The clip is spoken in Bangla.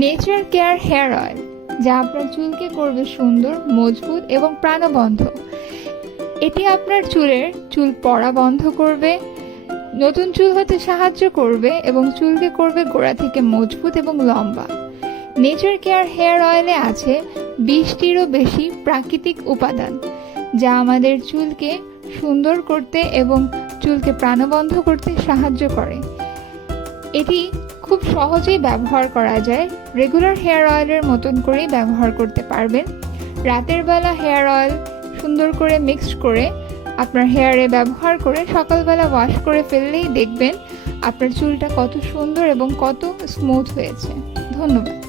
নেচার কেয়ার হেয়ার অয়েল, যা আপনার চুলকে করবে সুন্দর, মজবুত এবং প্রাণবন্ত। এটি আপনার চুল পড়া বন্ধ করবে, নতুন চুল হতে সাহায্য করবে এবং চুলকে করবে গোড়া থেকে মজবুত এবং লম্বা। নেচার কেয়ার হেয়ার অয়েলে আছে 20টিরও বেশি প্রাকৃতিক উপাদান, যা আমাদের চুলকে সুন্দর করতে এবং চুলকে প্রাণবন্ত করতে সাহায্য করে। এটি খুব সহজেই ব্যবহার করা যায়, রেগুলার হেয়ার অয়েলের মতন করেই ব্যবহার করতে পারবেন। রাতের বেলা হেয়ার অয়েল সুন্দর করে মিক্সড করে আপনার হেয়ারে ব্যবহার করে সকালবেলা ওয়াশ করে ফেললেই দেখবেন আপনার চুলটা কত সুন্দর এবং কত স্মুথ হয়েছে। ধন্যবাদ।